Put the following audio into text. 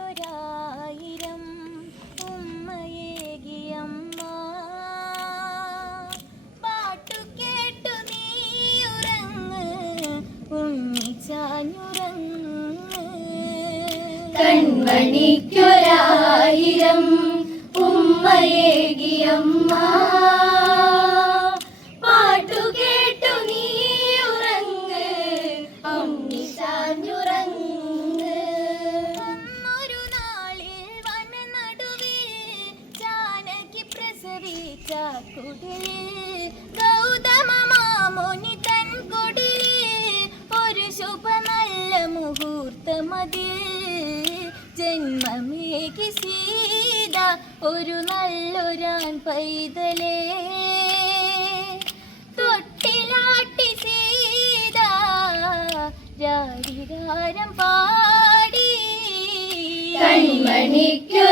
കൺമണിക്കൊരായിരം ഉമ്മയേകിയമ്മ പാട്ടു കേട്ടു നീയുറങ്ങ് ഉണ്ണിച്ചാഞ്ഞുറങ്ങ് കൺമണിക്കൊരായിരം ഉമ്മയേകിയമ്മ പാട്ടു കേട്ടു നീയുറങ്ങ് ഉണ്ണിച്ചാഞ്ഞുറങ്ങ്. ഒരു നാളിൽ വനനടുവിൽ ജാനകി പ്രസവിച്ച കുടിലിൽ ഗൗതമ മാമുനി തൻ കുടിലിൽ ഒരു ശുഭ നല്ല മുഹൂർത്തമതിൽ ജന്മമേകി സീത ഒരു നല്ലൊരാൻ പൈതലേ തൊട്ടിലാട്ടി സീത രാരിരാരം പാടി കൺമണിക്കു